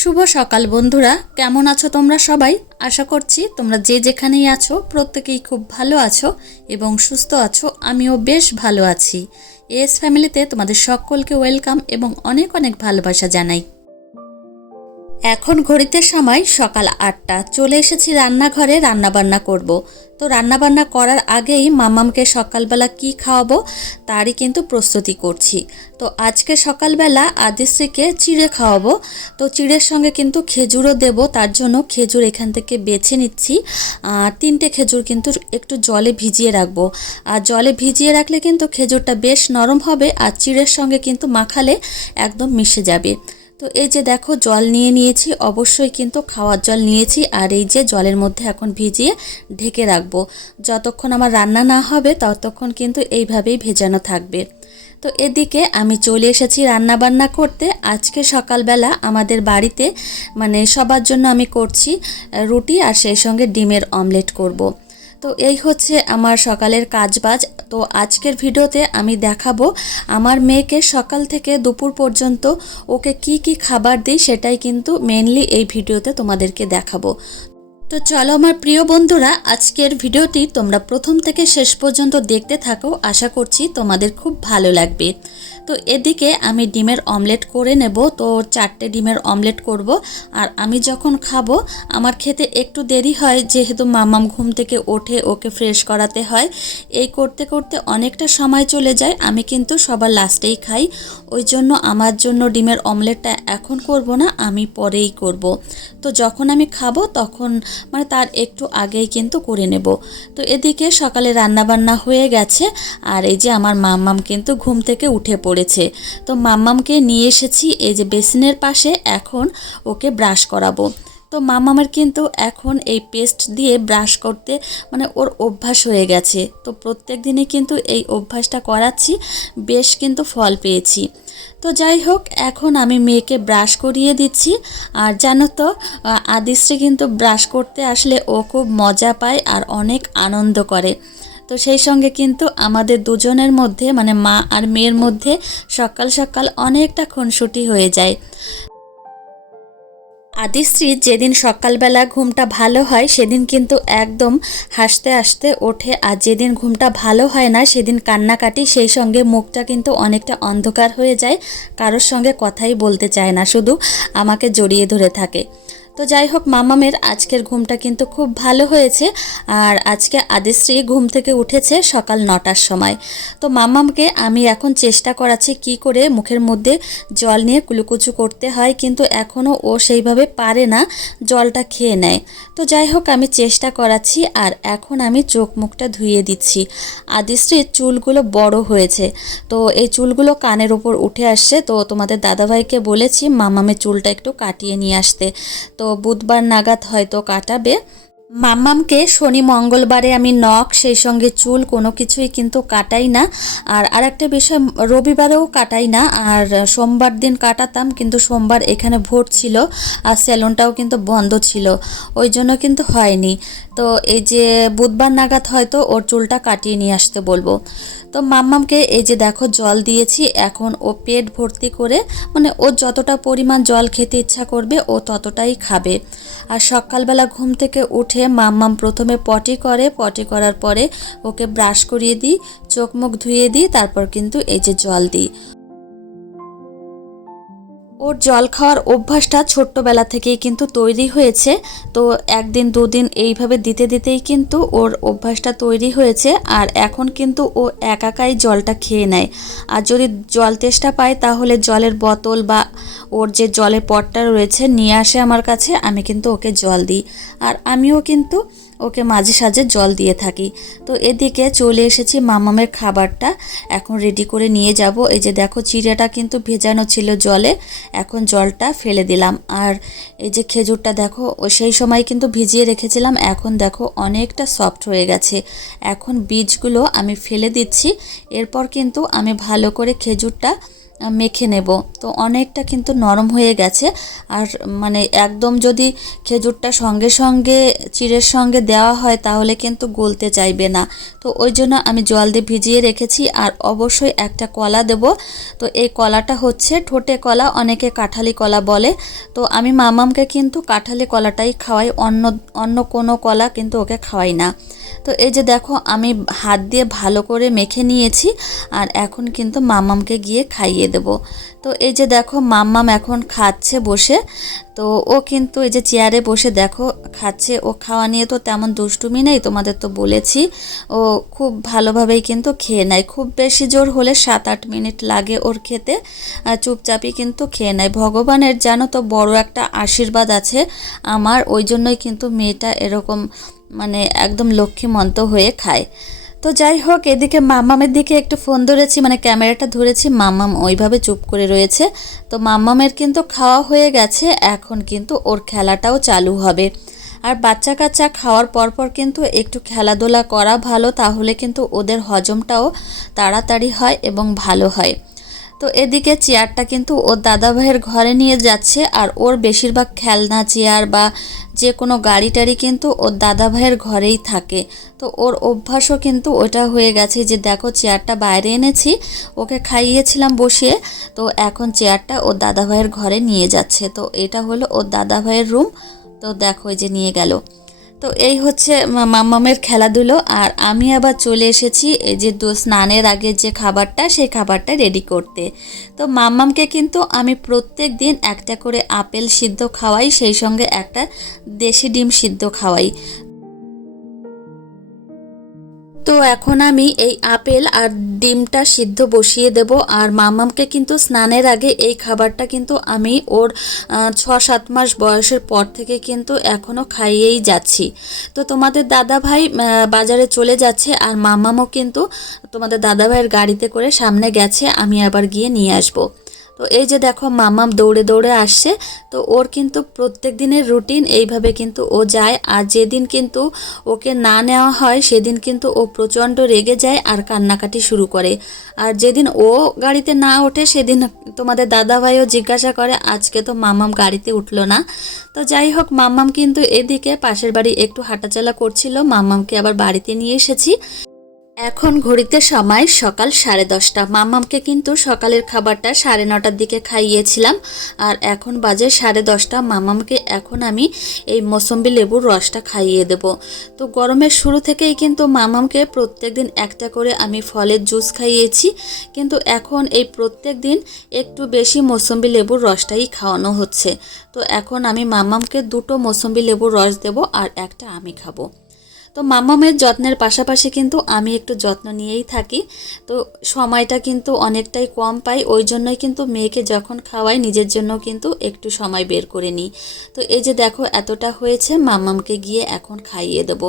শুভ সকাল বন্ধুরা। কেমন আছো তোমরা সবাই? আশা করছি তোমরা যে যেখানেই আছো, প্রত্যেকেই খুব ভালো আছো এবং সুস্থ আছো। আমিও বেশ ভালো আছি। এস ফ্যামিলিতে তোমাদের সকলকে ওয়েলকাম এবং অনেক অনেক ভালোবাসা জানাই। এখন ঘড়িতে সময় সকাল আটটা। চলে এসেছি রান্নাঘরে, রান্নাবান্না করব। তো রান্নাবান্না করার আগেই মামামকে সকালবেলা কি খাওয়াবো তারই কিন্তু প্রস্তুতি করছি। তো আজকে সকালবেলা আদিশ্রীকে চিড়ে খাওয়াবো। তো চিড়ের সঙ্গে কিন্তু খেজুরও দেব, তার জন্য খেজুর এখান থেকে বেছে নিচ্ছি। তিনটে খেজুর কিন্তু একটু জলে ভিজিয়ে রাখব। আর জলে ভিজিয়ে রাখলে কিন্তু খেজুরটা বেশ নরম হবে আর চিড়ের সঙ্গে কিন্তু মাখালে একদম মিশে যাবে। তো এই যে দেখো, জল নিয়ে নিয়েছি। অবশ্যই কিন্তু খাওয়ার জল নিয়েছি। আর এই যে জলের মধ্যে এখন ভিজিয়ে ঢেকে রাখব। যতক্ষণ আমার রান্না না হবে, ততক্ষণ কিন্তু এইভাবেই ভেজানো থাকবে। তো এদিকে আমি চলে এসেছি রান্না বান্না করতে। আজকে সকালবেলা আমাদের বাড়িতে মানে সবার জন্য আমি করছি রুটি আর সেই সঙ্গে ডিমের অমলেট করব। তো এই হচ্ছে আমার সকালের কাজবাজ। তো আজকের ভিডিওতে আমি দেখাবো আমার মেয়েকে সকাল থেকে দুপুর পর্যন্ত ওকে কি কি খাবার দিই সেটাই কিন্তু মেনলি এই ভিডিওতে তোমাদেরকে দেখাবো। তো চলো আমার প্রিয় বন্ধুরা, আজকের ভিডিওটি তোমরা প্রথম থেকে শেষ পর্যন্ত দেখতে থাকো। আশা করছি তোমাদের খুব ভালো লাগবে। তো এদিকে আমি ডিমের অমলেট করে নেব। তো চারটে ডিমের অমলেট করব। আর আমি যখন খাব, আমার খেতে একটু দেরি হয়, যেহেতু মামাম ঘুম থেকে ওঠে, ওকে ফ্রেশ করাতে হয়। এই করতে করতে অনেকটা সময় চলে যায়, আমি কিন্তু সবার লাস্টেই খাই। ওই জন্য আমার জন্য ডিমের অমলেটটা এখন করব না, আমি পরেই করব। তো যখন আমি খাব, তখন মানে তার একটু আগেই কিন্তু করে নেব। তো এদিকে সকালে রান্নাবান্না হয়ে গেছে। আর এই যে আমার মাম্মাম কিন্তু ঘুম থেকে উঠে পড়েছে তো মাম্মামকে নিয়ে এসেছি, এই যে বেসিনের পাশে, এখন ওকে ব্রাশ করাবো। তো মামামের কিন্তু এখন এই পেস্ট দিয়ে ব্রাশ করতে মানে ওর অভ্যাস হয়ে গেছে। তো প্রত্যেক দিনই কিন্তু এই অভ্যাসটা করাচ্ছি, বেশ কিন্তু ফল পেয়েছি। তো যাই হোক, এখন আমি মেয়েকে ব্রাশ করিয়ে দিচ্ছি। আর জানো তো আদিশ্রী কিন্তু ব্রাশ করতে আসলে ও খুব মজা পায় আর অনেক আনন্দ করে। তো সেই সঙ্গে কিন্তু আমাদের দুজনের মধ্যে মানে মা আর মেয়ের মধ্যে সকাল সকাল অনেকটা খুনসুটি হয়ে যায়। আদিশ্রী যেদিন সকালবেলা ঘুমটা ভালো হয়, সেদিন কিন্তু একদম হাসতে হাসতে ওঠে। আর যেদিন ঘুমটা ভালো হয় না, সেদিন কান্নাকাটি, সেই সঙ্গে মুখটা কিন্তু অনেকটা অন্ধকার হয়ে যায়। কারোর সঙ্গে কথাই বলতে চায় না, শুধু আমাকে জড়িয়ে ধরে থাকে। তো যাই হোক, মামামের আজকের ঘুমটা কিন্তু খুব ভালো হয়েছে আর আজকে আদিশ্রী ঘুম থেকে উঠেছে সকাল নটার সময়। তো মামামকে আমি এখন চেষ্টা করাচ্ছি কি করে মুখের মধ্যে জল নিয়ে কুলুকুচু করতে হয়, কিন্তু এখনও ও সেইভাবে পারে না জলটা খেয়ে নেয়। তো যাই হোক, আমি চেষ্টা করাচ্ছি আর এখন আমি চোখ মুখটা ধুয়ে দিচ্ছি। আদিশ্রীর চুলগুলো বড় হয়েছে, তো এই চুলগুলো কানের ওপর উঠে আসছে। তো তোমাদের দাদাভাইকে বলেছি মামামের চুলটা একটু কাটিয়ে নিয়ে আসতে। তো বুধবার নাগাদ হয়তো কাটাবে। মাম্মামকে শনি মঙ্গলবারে আমি নখ, সেই সঙ্গে চুল, কোনো কিছুই কিন্তু কাটাই না। আর আরেকটা বিষয়, রবিবারেও কাটাই না। আর সোমবার দিন কাটাতাম, কিন্তু সোমবার এখানে ভোট ছিল আর স্যালনটাও কিন্তু বন্ধ ছিল। ওই জন্য কিন্তু হয়নি। তো এই যে বুধবার নাগাদ হয়তো ওর চুলটা কাটিয়ে নিয়ে আসতে বলব। তো মাম্মামকে এই যে দেখো জল দিয়েছি, এখন ও পেট ভর্তি করে মানে ও যতটা পরিমাণ জল খেতে ইচ্ছা করবে, ও ততটাই খাবে। আর সকালবেলা ঘুম থেকে উঠে মাম্মাম প্রথমে পটি করে, পটি করার পরে ওকে ব্রাশ করিয়ে দিই, চোখ মুখ ধুয়ে দিই, তারপর কিন্তু এই যে জল দিই। ওর জল খাওয়ার অভ্যাসটা ছোট্টবেলা থেকেই কিন্তু তৈরি হয়েছে। তো একদিন, দুদিন এইভাবে দিতে, দিতেই কিন্তু ওর অভ্যাসটা তৈরি হয়েছে আর এখন কিন্তু ও একাকাই জলটা খেয়ে নেয়। আর যদি জল তেষ্টা পায়, তাহলে জলের বোতল বা ওর যে জলের পটটা রয়েছে নিয়ে আসে আমার কাছে, আমি কিন্তু ওকে জল দিই। আর আমিও কিন্তু ওকে মাঝে সাঝে জল দিয়ে থাকি। তো এদিকে চলে এসেছি মামামের খাবারটা। এখন রেডি করে নিয়ে যাব। এই যে দেখো চিড়েটা কিন্তু ভেজানো ছিল জলে। এখন জলটা ফেলে দিলাম। আর এই যে খেজুরটা দেখো সেই সময় কিন্তু ভিজিয়ে রেখেছিলাম। এখন দেখো অনেকটা সফট হয়ে গেছে। এখন বীজগুলো আমি ফেলে দিচ্ছি। এরপর কিন্তু আমি ভালো করে খেজুরটা মেখে নেব। তো অনেকটা কিন্তু নরম হয়ে গেছে। আর মানে একদম যদি খেজুরটা সঙ্গে সঙ্গে, চিড়ের সঙ্গে দেওয়া হয়, তাহলে কিন্তু গলতে চাইবে না। তো ওই জন্য আমি জল দিয়ে ভিজিয়ে রেখেছি। আর অবশ্যই একটা কলা দেব। তো এই কলাটা হচ্ছে ঠোঁটে কলা, অনেকে কাঁঠালি কলা বলে। তো আমি মামামকে কিন্তু কাঁঠালি কলাটাই খাওয়াই। অন্য অন্য কোনো কলা কিন্তু ওকে খাওয়াই না। তো এই যে দেখো, আমি হাত দিয়ে ভালো করে মেখে নিয়েছি আর এখন কিন্তু মামামকে গিয়ে খাইয়ে দেব। তো এই যে দেখো মাম্মাম এখন খাচ্ছে বসে। তো ও কিন্তু এই যে চেয়ারে বসে দেখো, খাচ্ছে। ও খাওয়া নিয়ে তো তেমন দুষ্টুমি নেই, তোমাদের তো বলেছি। ও খুব ভালোভাবেই কিন্তু খেয়ে নেয়। খুব বেশি জোর হলে সাত আট মিনিট লাগে ওর খেতে। চুপচাপই কিন্তু খেয়ে নেয়। ভগবানের জানো তো বড় একটা আশীর্বাদ আছে আমার, ওই জন্যই কিন্তু মেয়েটা এরকম মানে একদম লক্ষ্মীমন্ত হয়ে খায়। তো যাই হোক, এদিকে মামামের দিকে একটু ফোন ধরেছি মানে ক্যামেরাটা ধরেছি মামাম ওইভাবে চুপ করে রয়েছে। তো মামামের কিন্তু খাওয়া হয়ে গেছে, এখন কিন্তু ওর খেলাটাও চালু হবে। আর বাচ্চা কাচ্চা খাওয়ার পরপর কিন্তু একটু খেলাধুলা করা ভালো, তাহলে কিন্তু ওদের হজমটাও তাড়াতাড়ি হয় এবং ভালো হয়। তো এদিকে চেয়ারটা কিন্তু ওর দাদা ভাইয়ের ঘরে নিয়ে যাচ্ছে আর ওর বেশিরভাগ খেলনা, চেয়ার বা যে কোনো গাড়ি টাড়ি কিন্তু ওর দাদা ভাইয়ের ঘরেই থাকে। তো ওর অভ্যাসও কিন্তু ওটা হয়ে গেছে যে দেখো চেয়ারটা বাইরে এনেছি, ওকে খাইয়েছিলাম বসিয়ে, তো এখন চেয়ারটা ওর দাদা ভাইয়ের ঘরে নিয়ে যাচ্ছে। তো এটা হলো ওর দাদা ভাইয়ের রুম, তো দেখো যে নিয়ে গেল। তো এই হচ্ছে মামামের মাম্মামের খেলাধুলো, আর আমি আবার চলে এসেছি এই যে দু স্নানের আগে যে খাবারটা, সেই খাবারটা রেডি করতে। তো মাম্মামকে কিন্তু আমি প্রত্যেক দিন একটা করে আপেল সিদ্ধ খাওয়াই, সেই সঙ্গে একটা দেশি ডিম সিদ্ধ খাওয়াই। তো এখন আমি এই আপেল আর ডিমটা সিদ্ধ বসিয়ে দেব। আর মামামকে কিন্তু স্নানের আগে এই খাবারটা কিন্তু আমি ওর ছ সাত মাস বয়সের পর থেকে কিন্তু এখনও খাইয়েই যাচ্ছি। তো তোমাদের দাদা ভাই বাজারে চলে যাচ্ছে আর মামামও কিন্তু তোমাদের দাদা ভাইয়ের গাড়িতে করে সামনে গেছে। আমি আবার গিয়ে নিয়ে আসব। তো এই যে দেখো মামাম দৌড়ে দৌড়ে আসছে, তো ওর কিন্তু প্রত্যেক দিনের রুটিন এইভাবে কিন্তু ও যায়। আর যেদিন কিন্তু ওকে না নেওয়া হয়, সেদিন কিন্তু ও প্রচণ্ড রেগে যায় আর কান্নাকাটি শুরু করে। আর যেদিন ও গাড়িতে না ওঠে, সেদিন তোমাদের দাদাভাইও জিজ্ঞাসা করে, আজকে তো মামাম গাড়িতে উঠল না। তো যাই হোক মাম্মাম কিন্তু এদিকে পাশের বাড়ি একটু হাঁটাচলা করছিল। মামামকে আবার বাড়িতে নিয়ে এসেছি। এখন ঘড়িতে সময় সকাল সাড়ে দশটা। মামামকে কিন্তু সকালের খাবারটা সাড়ে নটার দিকে খাইয়েছিলাম। আর এখন বাজে সাড়ে দশটা। মামামকে এখন আমি এই মৌসম্বি লেবুর রসটা খাইয়ে দেব। তো গরমের শুরু থেকেই কিন্তু মামামকে প্রত্যেক দিন একটা করে আমি ফলের জুস খাইয়েছি। কিন্তু এখন এই প্রত্যেক দিন একটু বেশি মৌসম্বি লেবুর রসটাই খাওয়ানো হচ্ছে। তো এখন আমি মামামকে দুটো মৌসম্বি লেবুর রস দেব আর একটা আমি খাব। তো মামামের যত্নের পাশাপাশি কিন্তু আমি একটু যত্ন নিয়েই থাকি। তো সময়টা কিন্তু অনেকটাই কম পাই, ওই জন্যই কিন্তু মেয়েকে যখন খাওয়াই নিজের জন্য কিন্তু একটু সময় বের করে নিই। তো এই যে দেখো, এতটা হয়েছে, মামামকে গিয়ে এখন খাইয়ে দেবো।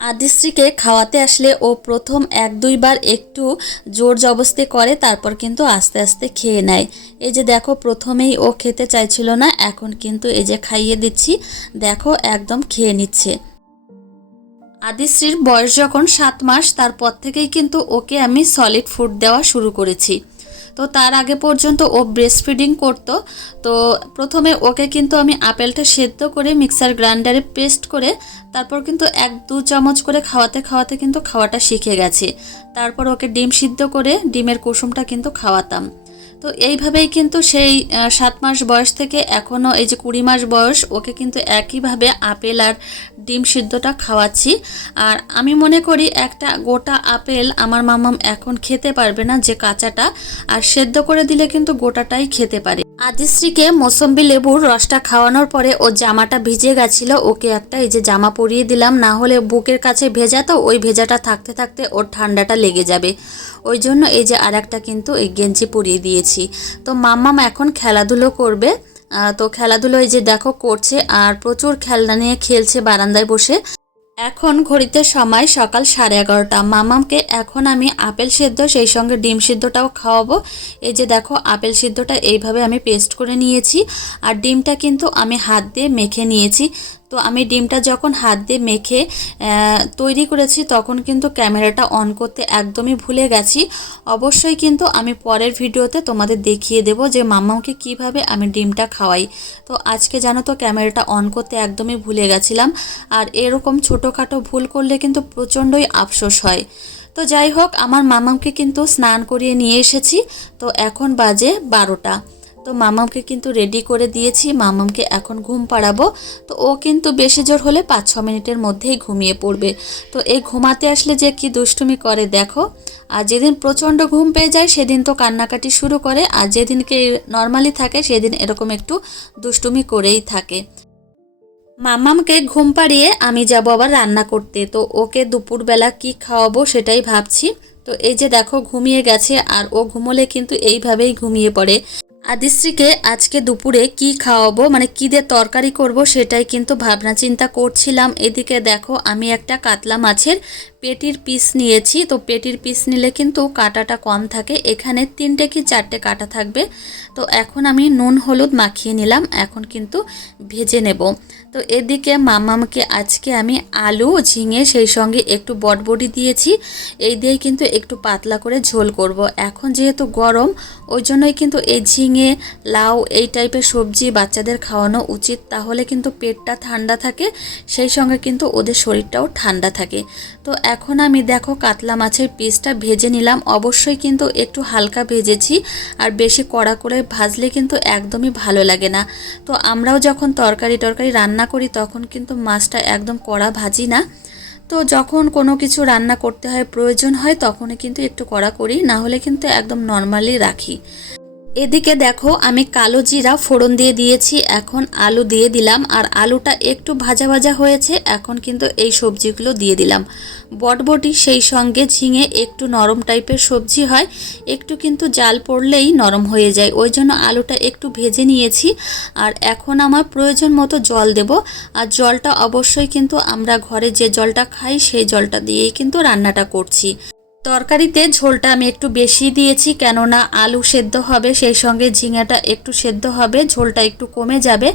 আদিশ্রীকে খাওয়াতে আসলে ও প্রথম এক দুইবার একটু জোর জবস্তি করে, তারপর কিন্তু আস্তে আস্তে খেয়ে নেয়। এই যে দেখো, প্রথমেই ও খেতে চাইছিল না, এখন কিন্তু এই যে খাইয়ে দিচ্ছি, দেখো, একদম খেয়ে নিচ্ছে। আদিশ্রীর বয়স যখন সাত মাস, তারপর থেকেই কিন্তু ওকে আমি সলিড ফুড দেওয়া শুরু করেছি। তো তার আগে পর্যন্ত ও ব্রেস্ট ফিডিং করতো। তো প্রথমে ওকে কিন্তু আমি আপেলটা সেদ্ধ করে মিক্সার গ্রাইন্ডারে পেস্ট করে তারপর কিন্তু এক দু চামচ করে খাওয়াতে খাওয়াতে কিন্তু খাওয়াটা শিখে গেছে। তারপর ওকে ডিম সিদ্ধ করে ডিমের কুসুমটা কিন্তু খাওয়াতাম। তো এইভাবেই কিন্তু সেই সাত মাস বয়স থেকে এখনও এই যে কুড়ি মাস বয়স, ওকে কিন্তু একইভাবে আপেল আর ডিম সিদ্ধটা খাওয়াচ্ছি। আর আমি মনে করি একটা গোটা আপেল আমার মামাম এখন খেতে পারবে না যে কাঁচাটা, আর সেদ্ধ করে দিলে কিন্তু গোটাটাই খেতে পারে। আদিশ্রীকে মৌসম্বি লেবুর রসটা খাওয়ানোর পরে ও জামাটা ভিজে গেছিল, ওকে একটা এই যে জামা পরিয়ে দিলাম, না হলে বুকের কাছে ভেজা তো ওই ভেজাটা থাকতে থাকতে ওর ঠান্ডাটা লেগে যাবে। ওই জন্য এই যে আর একটা কিন্তু এই গেঞ্জি পরিয়ে দিয়েছি। তো মাম্মাম এখন খেলাধুলো করবে। তো খেলাধুলো এই যে দেখো করছে, আর প্রচুর খেলনা নিয়ে খেলছে বারান্দায় বসে। এখন ঘড়িতে সময় সকাল সাড়ে এগারোটা। মামামকে এখন আমি আপেল সেদ্ধ, সেই সঙ্গে ডিম সিদ্ধটাও খাওয়াবো। এই যে দেখো, আপেল সিদ্ধটা এইভাবে আমি পেস্ট করে নিয়েছি। আর ডিমটা কিন্তু আমি হাত দিয়ে মেখে নিয়েছি। তো আমি ডিমটা যখন হাত দিয়ে মেখে তৈরি করেছি, তখন কিন্তু ক্যামেরাটা অন করতে একদমই ভুলে গেছি। অবশ্যই কিন্তু আমি পরের ভিডিওতে তোমাদের দেখিয়ে দেব যে মাম্মাকে কীভাবে আমি ডিমটা খাওয়াই। তো আজকে জানো তো ক্যামেরাটা অন করতে একদমই ভুলে গেছিলাম। আর এরকম ছোটোখাটো ভুল করলে কিন্তু প্রচণ্ডই আফসোস হয়। তো যাই হোক, আমার মামামকে কিন্তু স্নান করিয়ে নিয়ে এসেছি। তো এখন বাজে বারোটা। তো মামামকে কিন্তু রেডি করে দিয়েছি। মামামকে এখন ঘুম পাড়াবো। তো ও কিন্তু বেশি জোর হলে পাঁচ, ছ মিনিটের মধ্যেই ঘুমিয়ে পড়বে। তো এই ঘুমাতে আসলে যে কি দুষ্টুমি করে দেখো। আর যেদিন প্রচণ্ড ঘুম পেয়ে যায়, সেদিন তো কান্নাকাটি শুরু করে। আর যেদিনকে নর্মালি থাকে, সেদিন এরকম একটু দুষ্টুমি করেই থাকে। মামামকে ঘুম পাড়িয়ে আমি যাব আবার রান্না করতে। তো ওকে দুপুরবেলা কি খাওয়াবো সেটাই ভাবছি। তো এই যে দেখো, ঘুমিয়ে গেছে। আর ও ঘুমোলে কিন্তু এইভাবেই ঘুমিয়ে পড়ে। আদিশ্রীকে আজকে দুপুরে কি খাওয়াবো? মানে কী দিয়ে তরকারি করব? সেটাই কিন্তু ভাবনা চিন্তা করছিলাম। এদিকে দেখো, আমি একটা কাতলা মাছের পেটির পিস নিয়েছি। তো পেটির পিস নিলে কিন্তু কাটাটা কম থাকে। এখানে তিনটে কি চারটে কাটা থাকবে। তো এখন আমি নুন, হলুদ মাখিয়ে নিলাম। এখন কিন্তু ভেজে নেব। তো এদিকে মামামকে আজকে আমি আলু, ঝিঙে সেই সঙ্গে একটু বটবডি দিয়েছি। এই দিয়েই কিন্তু একটু পাতলা করে ঝোল করব। এখন যেহেতু গরম, ওই জন্যই কিন্তু এই ঝিঙে, লাউ এই টাইপের সবজি বাচ্চাদের খাওয়ানো উচিত। তাহলে কিন্তু পেটটা ঠান্ডা থাকে। সেই সঙ্গে কিন্তু ওদের শরীরটাও ঠান্ডা থাকে। তো এখন আমি দেখো কাতলা মাছের পিসটা ভেজে নিলাম। অবশ্যই কিন্তু একটু হালকা ভেজেছি, আর বেশি কড়া করে ভাজলে কিন্তু একদমই ভালো লাগে না। তো আমরাও যখন তরকারি টরকারি রান্না করি, তখন কিন্তু মাছটা একদম কড়া ভাজি না। তো যখন কোনো কিছু রান্না করতে হয়, প্রয়োজন হয়, তখনই কিন্তু একটু কড়া করি, না হলে কিন্তু একদম নর্মালি রাখি। এদিকে দেখো, আমি কালো জিরা ফোড়ন দিয়ে দিয়েছি, এখন আলু দিয়ে দিলাম, আর আলুটা একটু ভাজা ভাজা হয়েছে, এখন কিন্তু এই সবজিগুলো দিয়ে দিলাম। বটবটি সেই সঙ্গে ঝিঙে একটু নরম টাইপের সবজি হয়, একটু কিন্তু জাল পড়লেই নরম হয়ে যায়, ওই জন্য আলুটা একটু ভেজে নিয়েছি, আর এখন আমার প্রয়োজন মতো জল দেব, আর জলটা অবশ্যই কিন্তু আমরা ঘরে যে জলটা খাই, সেই জলটা দিয়েই কিন্তু রান্নাটা করছি। তরকারিতে ঝোলটা আমি একটু বেশি দিয়েছি, কেননা আলু সেদ্ধ হবে, সেই সঙ্গে ঝিঙাটা একটু সেদ্ধ হবে, ঝোলটা একটু কমে যাবে।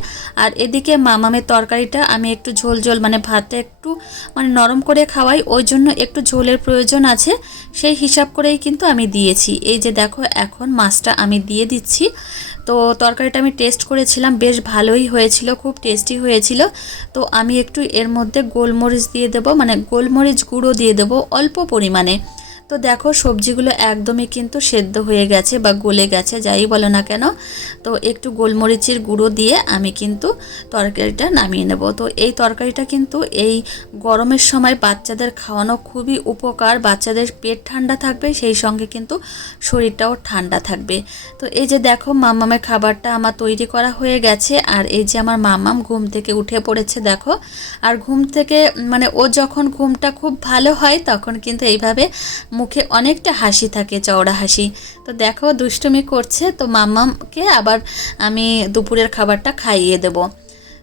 আর এদিকে মামামের তরকারিটা আমি একটু ঝোল ঝোল মানে ভাতটা একটু মানে নরম করে খাওয়াই, ওই জন্য একটু ঝোলের প্রয়োজন আছে, সেই হিসাব করেই কিন্তু আমি দিয়েছি। এই যে দেখো, এখন মাছটা আমি দিয়ে দিচ্ছি। তো তরকারিটা আমি টেস্ট করেছিলাম, বেশ ভালোই হয়েছিল, খুব টেস্টি হয়েছিল। তো আমি একটু এর মধ্যে গোলমরিচ দিয়ে দেবো মানে গোলমরিচ গুঁড়ো দিয়ে দেবো অল্প পরিমাণে। তো দেখো সবজিগুলো একদমই কিন্তু সেদ্ধ হয়ে গেছে বা গলে গেছে, যাই বলো না কেন। তো একটু গোলমরিচের গুঁড়ো দিয়ে আমি কিন্তু তরকারিটা নামিয়ে নেব। তো এই তরকারিটা কিন্তু এই গরমের সময় বাচ্চাদের খাওয়ানো খুবই উপকার। বাচ্চাদের পেট ঠান্ডা থাকবে, সেই সঙ্গে কিন্তু শরীরটাও ঠান্ডা থাকবে। তো এই যে দেখো মামামের খাবারটা আমার তৈরি করা হয়ে গেছে, আর এই যে আমার মামাম ঘুম থেকে উঠে পড়েছে দেখো। আর ঘুম থেকে মানে ও যখন ঘুমটা খুব ভালো হয় তখন কিন্তু এইভাবে মুখে অনেকটা হাসি থাকে, চওড়া হাসি। তো দেখো, দুষ্টুমি করছে, তো মাম্মামকে আবার আমি দুপুরের খাবারটা খাইয়ে দেবো।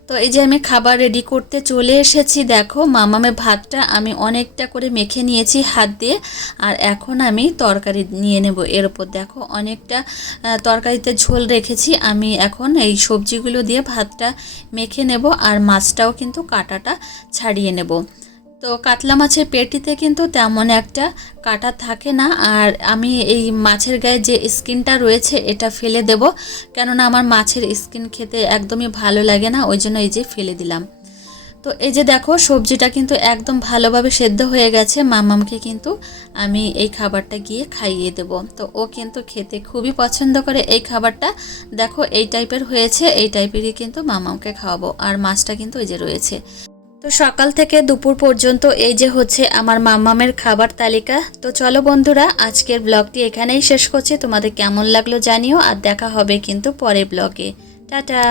তো এই যে আমি খাবার রেডি করতে চলে এসেছি, দেখো মামামে ভাতটা আমি অনেকটা করে মেখে নিয়েছি হাত দিয়ে, আর এখন আমি তরকারি নিয়ে নেব এর উপর। দেখো, অনেকটা তরকারিতে ঝোল রেখেছি, আমি এখন এই সবজিগুলো দিয়ে ভাতটা মেখে নেব, আর মাছটাও কিন্তু কাটাটা ছাড়িয়ে নেব। তো কাতলা মাছের পেটিতে কিন্তু তেমন একটা কাটা থাকে না। আর আমি এই মাছের গায়ে যে স্কিনটা রয়েছে, এটা ফেলে দেব। কেননা আমার মাছের স্কিন খেতে একদমই ভালো লাগে না, ওই জন্য এই যে ফেলে দিলাম। তো এই যে দেখো, সবজিটা কিন্তু একদম ভালোভাবে সেদ্ধ হয়ে গেছে। মামামকে কিন্তু আমি এই খাবারটা গিয়ে খাইয়ে দেব। তো ও কিন্তু খেতে খুবই পছন্দ করে এই খাবারটা। দেখো, এই টাইপের হয়েছে, এই টাইপেরই কিন্তু মামামকে খাওয়াবো। আর মাছটা কিন্তু এই যে রয়েছে। তো সকাল থেকে দুপুর পর্যন্ত এই যে হচ্ছে আমার মাম্মামের খাবার তালিকা, তো চলো বন্ধুরা আজকের ব্লগটি এখানেই শেষ করছি। তোমাদের কেমন লাগল জানিও, আর দেখা হবে কিন্তু পরের ব্লগে। টাটা!